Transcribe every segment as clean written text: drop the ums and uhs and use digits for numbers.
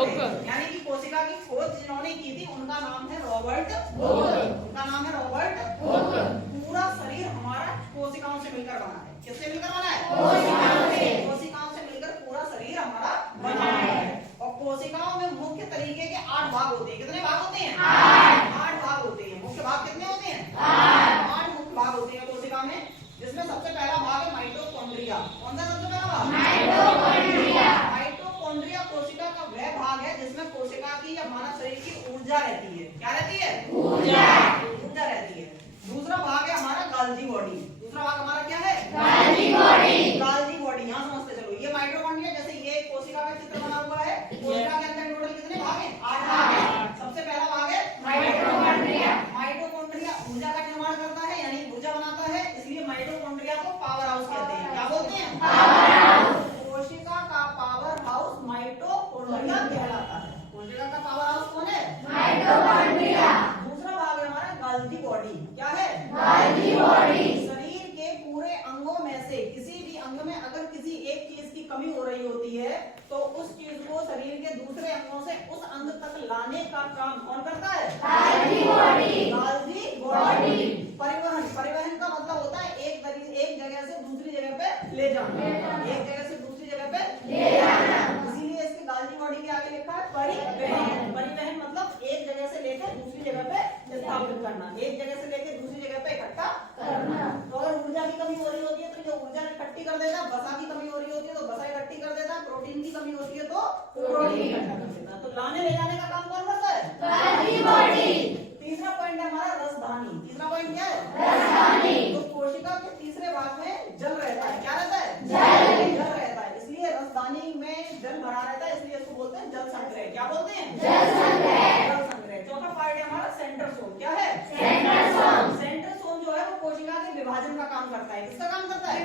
यानी कि कोशिका की खोज जिन्होंने की थी उनका नाम है रॉबर्ट उनका नाम है रॉबर्ट पूरा शरीर हमारा कोशिकाओं से मिलकर बना है। किससे मिलकर बना है? कोशिकाओं से मिलकर पूरा शरीर हमारा बना है। और कोशिकाओं में मुख्य तरीके के 8 भाग होते हैं। कितने भाग होते हैं? 8 भाग होते हैं। मुख्य भाग कितने होते हैं? 8 मुख्य भाग होते हैं कोशिका में, जिसमें सबसे पहला भाग है माइटोकॉन्ड्रिया। कौन सा सबसे पहला भाग? माइटोकॉन्ड्रिया कोशिका का वह भाग है जिसमें कोशिका की या मानव शरीर की ऊर्जा रहती है। क्या रहती है? ऊर्जा रहती है। दूसरा भाग है हमारा गाल्जी बॉडी। दूसरा भाग हमारा क्या है? गाल्जी बॉडी। यहाँ समझते चलो, ये माइटोकॉन्ड्रिया, जैसे ये कोशिका का चित्र बना हुआ है, कोशिका के अंदर टोटल कितने भाग हैं? 8 भाग हैं। सबसे पहला भाग है माइटोकॉन्ड्रिया। माइटोकॉन्ड्रिया ऊर्जा का निर्माण करता है, यानी ऊर्जा बनाता है, इसलिए माइटोकॉन्ड्रिया को पावर हाउस कहते हैं। क्या बोलते हैं? Power house. कोशिका का पावर हाउस माइटोकॉन्ड्रिया कहलाता है। कोशिका का पावर हाउस कौन है? माइटोकॉन्ड्रिया। दूसरा भाग है हमारा गाल्जी बॉडी। क्या है? गाल्जी बॉडी। शरीर के पूरे अंगों में से किसी भी अंग में अगर किसी एक चीज की कमी हो रही होती है तो उस चीज को शरीर के दूसरे अंगों से उस अंग तक लाने का काम कौन करता है? गाल्जी बॉडी। गाल्जी बॉडी। परिवहन, परिवहन का मतलब होता है एक जगह से दूसरी जगह पे ले जाना, एक जगह से दूसरी जगह पे ले जाना। इसीलिए इसके गाल्जी बॉडी के आगे लिखा है परिवहन। परिवहन मतलब एक जगह से लेकर दूसरी जगह पे स्थापित करना, एक जगह से लेकर दूसरी जगह पे इकट्ठा करना। तो अगर ऊर्जा की कमी हो रही होती है तो जो ऊर्जा इकट्ठी कर देता, वसा की कमी हो रही होती है तो वसा इकट्ठी कर देता, प्रोटीन की कमी होती है तो प्रोटीन इकट्ठा कर देता। तो लाने ले जाने का काम कौन करता है? गाल्जी बॉडी। तीसरा पॉइंट है हमारा रसधानी। तीसरा पॉइंट क्या है? रसधानी। तो कोशिका के तीसरे भाग में जल रहता है। क्या रहता है? जल रहता है, इसलिए रसधानी में जल भरा रहता है, इसलिए इसको बोलते हैं जल संग्रह। क्या बोलते हैं? जल संग्रह। चौथा पार्ट है हमारा सेंट्रोसोम। क्या है? सेंट्रोसोम। सेंट्रोसोम जो है वो कोशिका के विभाजन का काम करता है। किसका काम करता है?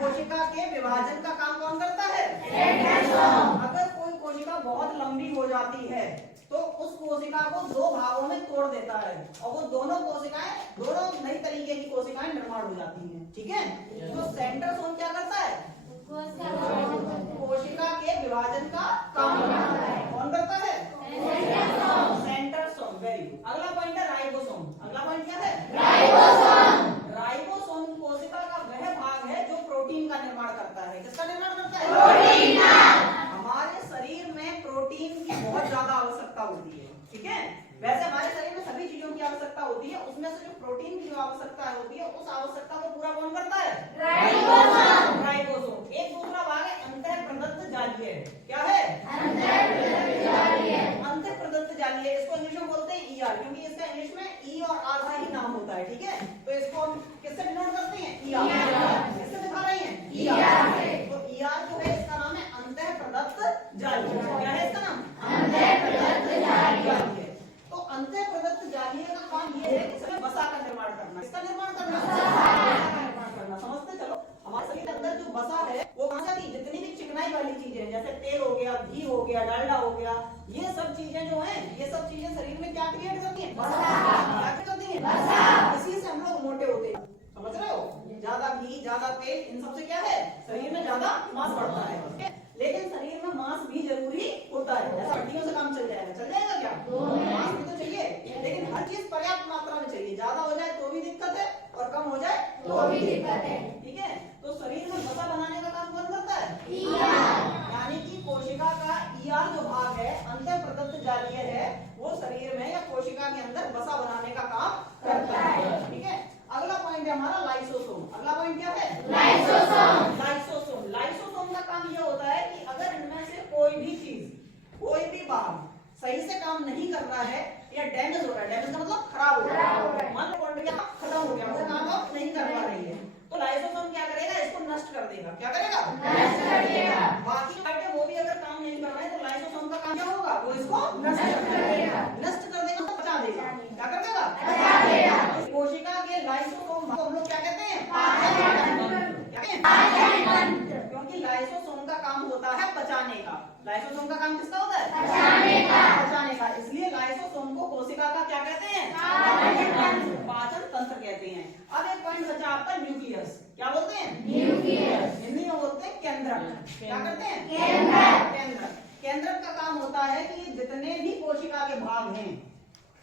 कोशिका के विभाजन का काम कौन करता है? सेंट्रोसोम। अगर कोई कोशिका बहुत लंबी हो जाती है तो उस कोशिका को 2 भागों में तोड़ देता है और वो दोनों कोशिकाएं, दोनों नई तरीके की कोशिकाएं निर्माण हो जाती हैं। ठीक है? तो सेंट्रोसोम क्या करता है? कोशिका के विभाजन का काम करता है। कौन करता है? सेंट्रोसोम। Very good. अगला पॉइंट है राइबोसोम। अगला पॉइंट क्या है? राइबोसोम कोशिका का वह भाग है जो प्रोटीन का निर्माण करता है। किसका निर्माण करता है? प्रोटीन का। हमारे शरीर में प्रोटीन की बहुत ज्यादा आवश्यकता होती है। ठीक है? वैसे हमारे शरीर में सभी चीजों की आवश्यकता होती है, उसमें से जो प्रोटीन की जो आवश्यकता होती है उस आवश्यकता को पूरा कौन करता है? राइबोसोम। एक दूसरा भाग है अंतःप्रदत्त जालीय। क्या है? अंतःप्रदत्त जालीय। इसको इंग्लिश में बोलते हैं ईआर, क्योंकि इसका इंग्लिश में ई और आर का ही नाम होता है। ठीक है? तो इसको हम किससे डिनोट करते हैं? ईआर। किससे दिखा रहे हैं? ईआर से। तो ईआर जो है इसका नाम है अंतःप्रदत्त जालीय। क्या है इसका नाम? अंतःप्रदत्त जालीय। तो अंतःप्रदत्त जालीय का काम ये है कि इसमें वसा का निर्माण करना। किसका निर्माण करना? समझते चलो, हमारे शरीर के अंदर जो वसा है वो कहाँ से आती है? जितनी भी चिकनाई वाली चीजें जैसे तेल हो गया, घी हो गया, डालडा हो गया, ये सब चीजें जो हैं, ये सब चीजें शरीर में क्या क्रिएट करती हैं? वसा करती हैं। इसी से हम लोग मोटे होते हैं। समझ रहे हो? ज्यादा घी, ज्यादा तेल, इन सबसे क्या है? शरीर में ज्यादा मांस बढ़ता है। लेकिन शरीर में मांस भी जरूरी होता है। ऐसा हड्डियों से काम चल जाएगा? चल जाएगा क्या? मांस भी तो चाहिए, लेकिन हर चीज पर्याप्त मात्रा में चाहिए। ज्यादा हो जाए तो भी दिक्कत है और कम हो जाए तो भी दिक्कत है। ठीक है? तो शरीर में वसा बनाने का काम कौन करता है? यानी कि कोशिका का ईआर जो भाग है, अंतःप्रदत्त जालीय है, वो शरीर में या कोशिका के अंदर वसा बनाने का काम करता है। ठीक है? अगला पॉइंट है हमारा लाइसोसोम। अगला पॉइंट क्या है? लाइसोसोम। लाइसोसोम का काम यह होता है कि अगर इनमें से कोई भी चीज, कोई भी भाग सही से काम नहीं कर रहा है या डैमेज हो रहा है, डैमेज का मतलब खराब हो रहा है, माइटोकॉन्ड्रिया खत्म हो गया, वो काम अब नहीं कर पा रही है, तो लाइसोसोम क्या करेगा? इसको नष्ट कर देगा। क्या करेगा? नष्ट कर देगा। बाकी जो है वो भी अगर काम नहीं कर रहा है तो लाइसोसोम का काम क्या होगा? वो इसको नष्ट कर देगा। नष्ट कर देगा तो पचा देगा। क्या कर देगा? पचा देगा। कोशिका के लाइसोसोम को हम लोग क्या कहते हैं? क्योंकि लाइसोसोम का काम होता है पचाने का। लाइसोसोम का काम किसका होता है? पचाने का। इसलिए लाइसोसोम को कोशिका का क्या कहते हैं? पाचन तंत्र कहते हैं। अब एक पॉइंट बचा आपका न्यूक्लियस। क्या बोलते हैं? न्यूक्लियस। हिंदी में बोलते हैं केंद्रक। क्या करते हैं? केंद्रक। केंद्रक है कि ये जितने भी कोशिका के भाग हैं,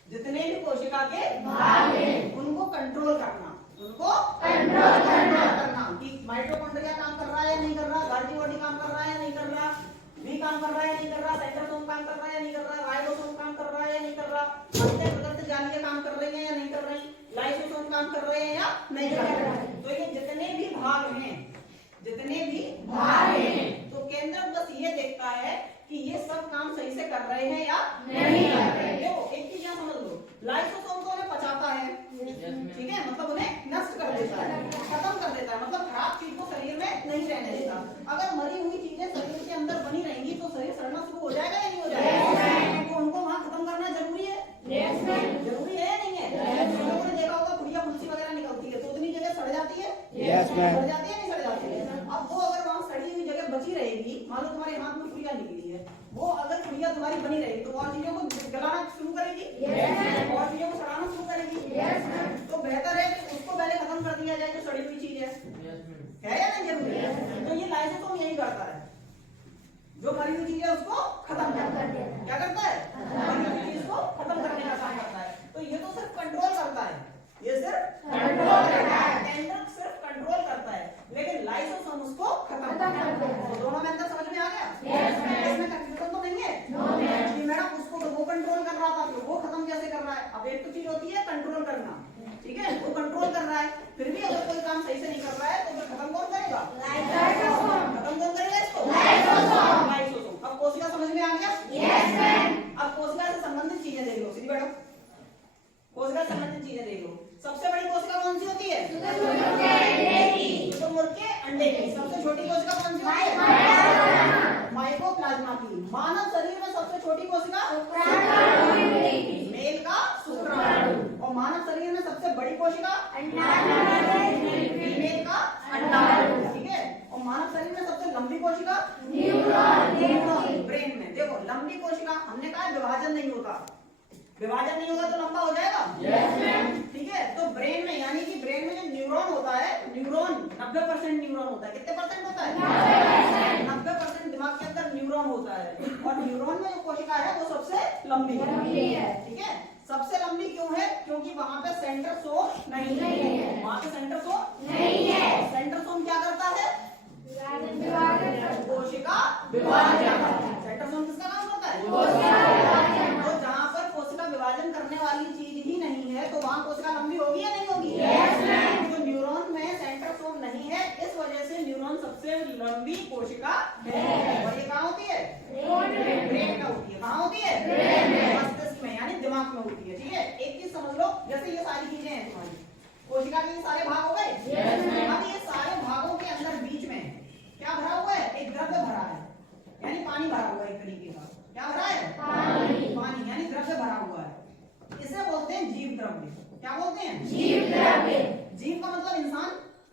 जितने भी कोशिका के भाग हैं, उनको कंट्रोल करना, उनको कंट्रोल करना कि माइटोकॉन्ड्रिया काम कर रहा है या नहीं कर रहा, गाल्गी बॉडी काम कर रहा है या नहीं कर रहा, भी काम कर रहा है या नहीं कर रहा, सेंट्रोसोम काम कर रहा है या नहीं कर रहा, राइबोसोम काम कर रहा है या नहीं कर रहा, अंतर प्रदत्त जालियां काम कर रही हैं या नहीं कर रही, लाइसोसोम काम कर रहे हैं या नहीं कर रहे। तो ये जितने भी भाग हैं, जितने भी भाग हैं, तो केंद्र बस ये देखता है कि ये सब काम सही से कर रहे हैं या नहीं कर रहे हैं। देखो एक चीज यहाँ समझ लो, लाइसोसोम तो उन्हें पचाता है, ठीक है, मतलब उन्हें नष्ट कर देता है, खत्म कर देता है, मतलब खराब चीज को शरीर में नहीं रहने देता। अगर मरी हुई चीजें शरीर के अंदर बनी रहेंगी तो शरीर सड़ना शुरू हो जाएगा या नहीं हो जाएगा? तो उनको वहाँ खत्म करना जरूरी है, जरूरी है या नहीं है? लोगों ने देखा होगा पुड़िया फुंसी वगैरह निकलती है तो उतनी जगह सड़ जाती है, सड़ जाती है नहीं सड़ जाती है। अब वो अगर वहाँ सड़ी हुई जगह बची रहेगी, मान लो तुम्हारे हाथ में पुड़िया निकली है, वो अगर पुड़िया तुम्हारी बनी रहेगी तो और चीजों को गलाना शुरू करेगी, और चीजों को सड़ाना शुरू करेगी। तो बेहतर है कि उसको पहले खत्म कर दिया जाए जो सड़ी हुई चीज है या नहीं जरूरी है? तो ये लाइसोसोम यही करता है, जो मरी हुई चीज है उसको खत्म करता है। क्या करता है? मरी हुई चीज को खत्म करने का काम करता है। तो ये तो सिर्फ कंट्रोल करता है, ये सिर्फ कंट्रोल करता है, केंद्रक सिर्फ कंट्रोल करता है, लेकिन लाइसोसोम उसको खत्म करता है। तो दोनों में अंतर समझ में आ गया? इसमें कंफ्यूजन तो नहीं है कि मैडम उसको तो वो कंट्रोल कर रहा था तो वो खत्म कैसे कर रहा है? अब एक तो चीज होती है कंट्रोल करना, ठीक है, वो कंट्रोल कर रहा है, फिर भी अगर कोई काम सही से नहीं कर रहा है तो फिर खत्म कौन करेगा? खत्म कौन करेगा इसको? लाइसोसोम। अब कोशिका समझ में आ गया? Yes ma'am. अब कोशिका से संबंधित चीजें देख लो, सीधी बैठो, कोशिका से संबंधित चीजें देख लो। सबसे बड़ी कोशिका कौन सी होती है? शुतुरमुर्ग के अंडे की। सबसे छोटी कोशिका कौन सी होती है? माइकोप्लाज्मा की। मानव शरीर में सबसे छोटी कोशिका मेल का शुक्राणु, और मानव शरीर में सबसे बड़ी कोशिका फीमेल का अंडाणु, ठीक है। और मानव शरीर में सबसे लंबी कोशिका न्यूरॉन, ब्रेन में। देखो लंबी कोशिका, हमने कहा विभाजन नहीं होता, विभाजन नहीं होगा तो लंबा हो जाएगा, ठीक है। तो ब्रेन में, यानी कि ब्रेन में जो न्यूरॉन होता है, न्यूरॉन 90% न्यूरॉन होता है। कितने परसेंट होता है? 90% दिमाग के अंदर न्यूरॉन होता है, और न्यूरॉन में जो कोशिका है वो सबसे लंबी है, ठीक है। सबसे लंबी क्यों है? क्योंकि वहां पे सेंट्रोसोम नहीं है, वहां पे सेंट्रोसोम नहीं है। सेंट्रोसोम क्या करता है? कोशिका विभाजन। सेंट्रोसोम किसका काम करता है? तो जहाँ पर कोशिका विभाजन करने वाली चीज ही नहीं है तो वहाँ कोशिका लंबी होगी या नहीं होगी? तो न्यूरॉन में सेंट्रोसोम नहीं है, इस वजह से न्यूरॉन सबसे लंबी कोशिका है। और ये कहाँ होती है? ब्रेन में होती है। कहाँ होती है? मस्तिष्क में, यानी दिमाग में होती है, ठीक है। एक चीज समझ लो, जैसे ये सारी चीजें हैं तुम्हारी कोशिका के, ये सारे भाग हो गए। अब ये सारे भागों के अंदर बीच में क्या भरा हुआ है? एक द्रव्य भरा है, यानी पानी भरा हुआ है, एक तरीके का। क्या भरा है? पानी, यानी द्रव्य भरा हुआ है। इसे बोलते हैं जीव द्रव्य। क्या बोलते हैं? जीव द्रव्य। जीव का मतलब इंसान,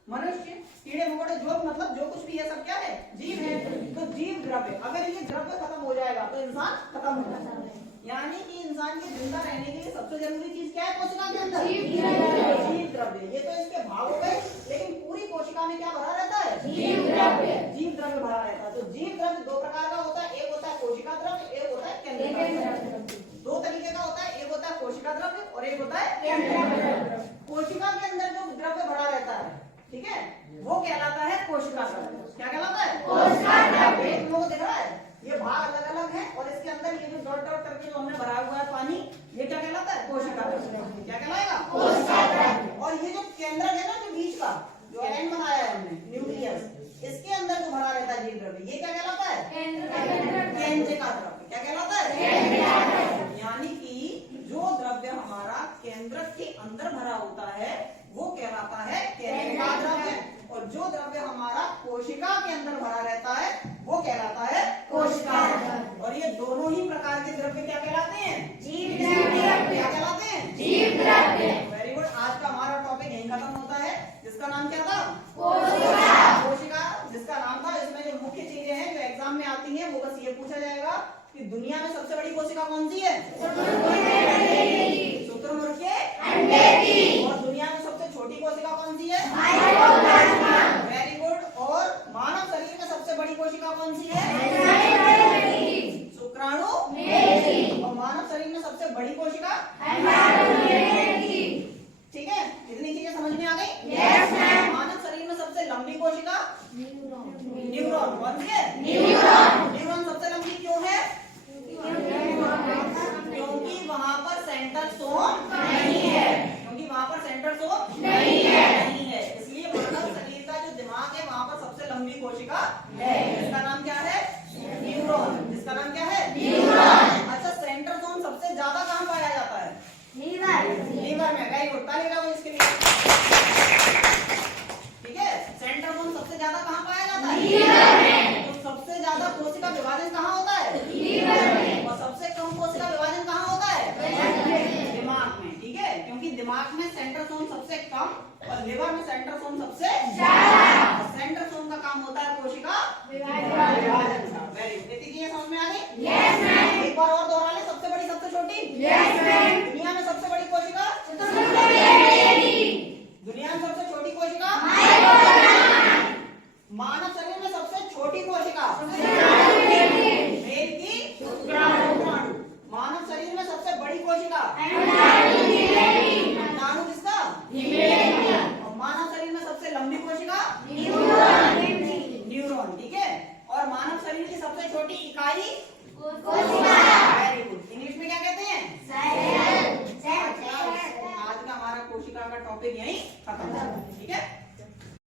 मनुष्य, कीड़े मकोड़े, जो मतलब जो कुछ भी है सब क्या है? जीव है। तो जीव द्रव्य, अगर ये द्रव्य खत्म हो जाएगा तो इंसान खत्म हो जाएगा। यानी कि इंसान के जिंदा रहने के लिए सबसे जरूरी चीज क्या है कोशिका के अंदर? जीव द्रव्य। ये तो इसके भाग हो गए, लेकिन पूरी कोशिका में क्या भरा रहता है? जीव द्रव्य। जीव द्रव्य भरा रहता है। तो जीव द्रव्य दो प्रकार का होता है, एक होता है कोशिका द्रव्य, एक होता है केंद्रीय द्रव्य। दो तरीके का होता है, एक होता है कोशिका द्रव्य और एक होता है केंद्रीय द्रव्य। कोशिका के अंदर जो द्रव्य भरा रहता है, ठीक है, वो कहलाता है कोशिका द्रव्य। क्या कहलाता है? कोशिका द्रव्य। तुम लोगों को दिख रहा है ये भाग अलग अलग है, और इसके अंदर ये जो डॉट डॉट करके जो हमने भरा हुआ है पानी, ये क्या कहलाता है? कोशिका द्रव्य। क्या कहलाएगा? कोशिका द्रव्य। और ये जो केंद्रक है ना, जो बीच का जो एन बनाया है हमने, न्यूक्लियस, इसके अंदर जो भरा रहता है जीव द्रव्य, ये क्या कहलाता है? केंद्रिका द्रव्य। क्या कहलाता है? यानी कि जो द्रव्य हमारा केंद्रक के अंदर भरा होता है वो कहलाता है केंद्रिका द्रव्य, और जो द्रव्य हमारा कोशिका के अंदर भरा रहता है वो कहलाता है कोशिका द्रव्य। और ये दोनों ही प्रकार के द्रव्य क्या कहलाते हैं? जीव द्रव्य। क्या कहलाते हैं? जीव द्रव्य। Very good. आज का हमारा टॉपिक यहीं खत्म होता है, जिसका नाम क्या था? कोशिका। कोशिका जिसका नाम था। इसमें जो मुख्य चीजें हैं जो एग्जाम में आती हैं वो बस ये पूछा जाएगा कि दुनिया में सबसे बड़ी कोशिका कौन सी है? शुतुरमुर्ग के अंडे की। और दुनिया में सबसे छोटी कोशिका कौन सी है? माइकोप्लाज्मा। Very good. और मानव शरीर में सबसे बड़ी कोशिका कौन सी है? शुक्राणु। ठीक है, इतनी चीजें समझ में आ गई? मानव शरीर में सबसे लंबी कोशिका न्यूरॉन। कौन सी है? न्यूरॉन सबसे लंबी क्यों है? क्योंकि वहां पर सेंट्रल सोम नहीं है। इसलिए मानव शरीर का जो दिमाग है वहां पर सबसे लंबी कोशिका है, जिसका नाम क्या है? न्यूरॉन। अच्छा, सेंट्रल सोम सबसे ज्यादा कहाँ पाया जाता है? लीवर में। वेरी गुड, ताली लगाओ इसके लिए। ठीक है, सेंट्रल सोम सबसे ज्यादा कहाँ पाया जाता है? लीवर में। तो सबसे ज्यादा कोशिका विभाजन कहाँ होता है? लीवर में। और सबसे कम कोशिका विभाजन कहाँ होता है? दिमाग में। ठीक है, क्योंकि दिमाग में सेंट्रल सोम सबसे कम और लिवर में सेंट्रल सोम सबसे ज्यादा। सेंट्रल सोम का काम होता है कोशिका विभाजन का। वेरी गुड, इतनी चीजें समझ में आ गई? Yes ma'am. एक बार और दोहरा ले, सबसे बड़ी सबसे छोटी? Yes ma'am. दुनिया में सबसे बड़ी कोशिका? दुनिया में सबसे छोटी कोशिका? मानव शरीर में सबसे छोटी कोशिका? मेल की शुक्राणु। मानव शरीर में सबसे बड़ी कोशिका? अंडाणु। किसका? और मानव शरीर में सबसे लंबी कोशिका? न्यूरॉन। ठीक है, और मानव शरीर की सबसे छोटी इकाई? Very good. इंग्लिश में क्या कहते हैं? सेल। आज का हमारा कोशिका का टॉपिक यही खत्म। ठीक है।